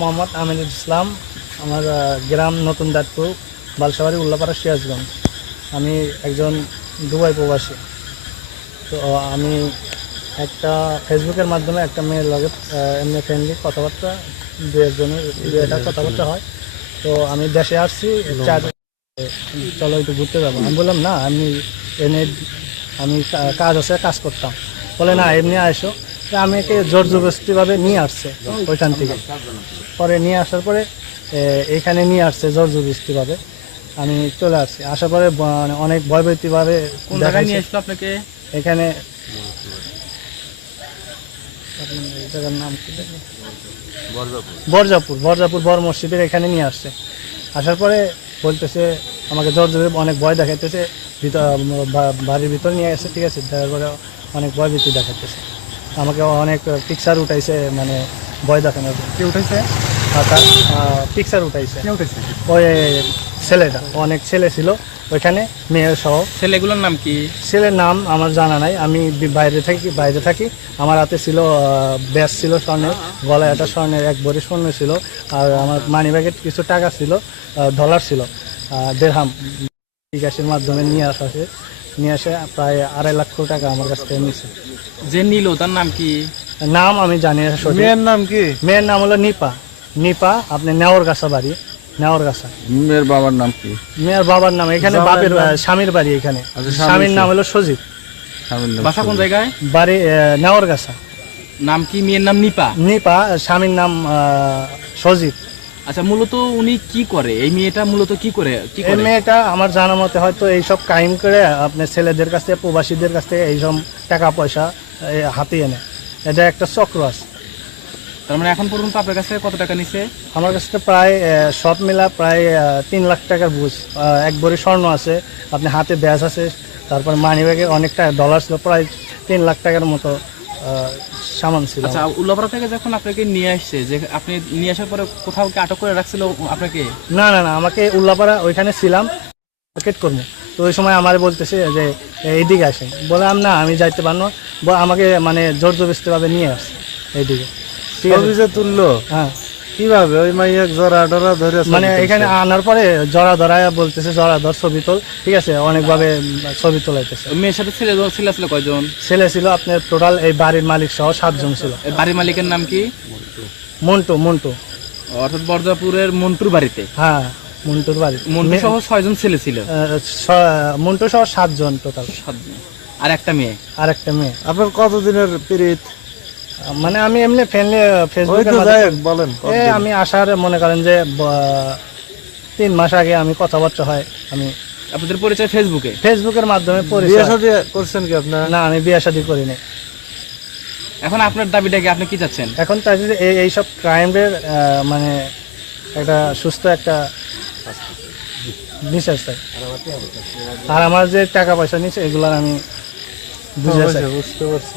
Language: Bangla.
মোহাম্মদ আমিনুল ইসলাম। আমার গ্রাম নতুন দাঁতপুর, বালসাবাড়ি, উল্লাপাড়া, সিরাজগঞ্জ। আমি একজন দুবাই প্রবাসী। তো আমি একটা ফেসবুকের মাধ্যমে একটা মেয়ের লগে এমনি ফ্রেন্ডলি কথাবার্তা, দুটা কথাবার্তা হয়। তো আমি দেশে আসছি, চলো একটু ঘুরতে যাবো। আমি বললাম না, আমি কাজ আছে, কাজ করতাম। বলে না, এমনি আসো। আমি একে জোর জবরদস্তিভাবে নিয়ে আসছে ওইখান থেকে। পরে নিয়ে আসার পরে এখানে নিয়ে আসছে জোর জবরদস্তিভাবে। আমি চলে আসছি। আসার পরে অনেক ভয়ভীতিভাবে নিয়ে আসলো আপনাকে এখানে। এই জায়গার নাম কি? বরজাপুর বড় মসজিদের এখানে নিয়ে আসছে। আসার পরে বলতেছে আমাকে জোর জোরে অনেক ভয় দেখাইতেছে, বাড়ির ভিতর নিয়ে আসছে। ঠিক আছে, তারপরে অনেক ভয়ভীতি দেখাইতেছে, আমাকে অনেক পিকচার উঠাইছে, মানে ভয় দেখানোর। কে উঠেছে? তার পিকচার উঠাইছে। কে উঠেছে? ওই ছেলেটা, অনেক ছেলে ছিল ওইখানে, মেয়ের সহ। ছেলেগুলোর নাম কি? ছেলের নাম আমার জানা নাই, আমি বাইরে থাকি। আমার হাতে ছিল ব্যাস ছিল স্বর্ণের, গলায় একটা স্বর্ণের, এক ভরি স্বর্ণ ছিল। আর আমার মানি ব্যাগের কিছু টাকা ছিল, ডলার ছিল, দেড়হাম বিকাশের মাধ্যমে নিয়ে আসে প্রায় 2.5 লাখ টাকা আমার কাছ থেকে নিয়েছে। যে নিল তার নাম কি? নাম আমি জানি না। মেয়ের নাম কি? মেয়ের নাম হলো নিপা। আপনি নেওয়ারগাছা বাড়ি, নেওয়ারগাছা। মেয়ের বাবার নাম কি? মেয়ের বাবার নাম এখানে, বাপের স্বামীর বাড়ি এখানে। স্বামীর নাম হলো সজিত। বাসা কোন জায়গায়? বাড়ি নেওয়ারগাছা। নাম কি? মেয়ের নাম নিপা, স্বামীর নাম সজিত। আচ্ছা, মূলত উনি কি করে? এই মেয়েটা মূলত কি করে? এই মেয়েটা আমার জানা মতে হয়তো এইসব ক্রাইম করে আপনার ছেলেদের কাছ থেকে, প্রবাসীদের কাছ থেকে এইসব টাকা পয়সা হাতিয়ে নেয়। এটা একটা চক্র আছে। তার মানে এখন পর্যন্ত আপনার কাছ থেকে কত টাকা নিছে? আমার কাছে প্রায় সব মিলা প্রায় 3 লাখ টাকার বুঝ, এক ভরি স্বর্ণ আছে, আপনি হাতে ব্যাস আছে, তারপর মানি ব্যাগে অনেকটা ডলার ছিল, প্রায় 3 লাখ টাকার মতো সামান ছিল। আচ্ছা, উল্লাপাড়া থেকে যখন আপনাকে নিয়ে আসছে, যে আপনি নিয়ে আসার পরে কোথাও কি আটক করে রাখছিল আপনাকে? না, আমাকে উল্লাপাড়া ওইখানে ছিলাম, মার্কেট করবো। তো ওই সময় আমার বলতেছে যে এইদিকে আসেন। বললাম না, আমি যাইতে পারবো। আমাকে মানে জোর জবরদস্তিভাবে নিয়ে আসছে এইদিকে। ঠিক আছে, তুললো? হ্যাঁ। কিভাবে? ওই মাইয়া জরা ডরা ধরে, মানে এখানে আনার পরে জড়া ধরায় বলতেছে, জড়া ধর, ছবি তোল। ঠিক আছে, অনেকভাবে ছবি তোলাইতেছে। মেয়ের সাথে ছেলে ছিল কয়জন? ছেলে ছিল আপনার টোটাল এই বাড়ির মালিক সহ 7 জন ছিল। বাড়ির মালিকের নাম কি? মন্টু। অর্থাৎ বরজাপুরের মন্টুর বাড়িতে? হ্যাঁ, মন্টুর বাড়ি। মন্টু সহ 6 জন ছেলে ছিল? মন্টু সহ 7 জন টোটাল। 7 জন। আর একটা মেয়ে? আর একটা মেয়ে। আপনার কতদিনের পিরিত? মানে আমি এমনি ফেসবুকে বলেন। আমি আসার মনে করেন যে 3 মাস আগে আমি কথাবার্তা হয়। আমি আপনাদের পরিচয় ফেসবুকের মাধ্যমে বিয়ে পরিচয়। শাদী করছেন কি আপনার? না, আমি বিয়ে শাদী করিনি। এখন আপনার দাবিটা কি? আপনি কি চাচ্ছেন? এখন তাই যদি এইসব ক্রাইমের মানে একটা সুস্থ একটা বিচার চাই। আর আমার যে টাকা পয়সা নিচ্ছে এগুলো আমি বুঝতে পারছি।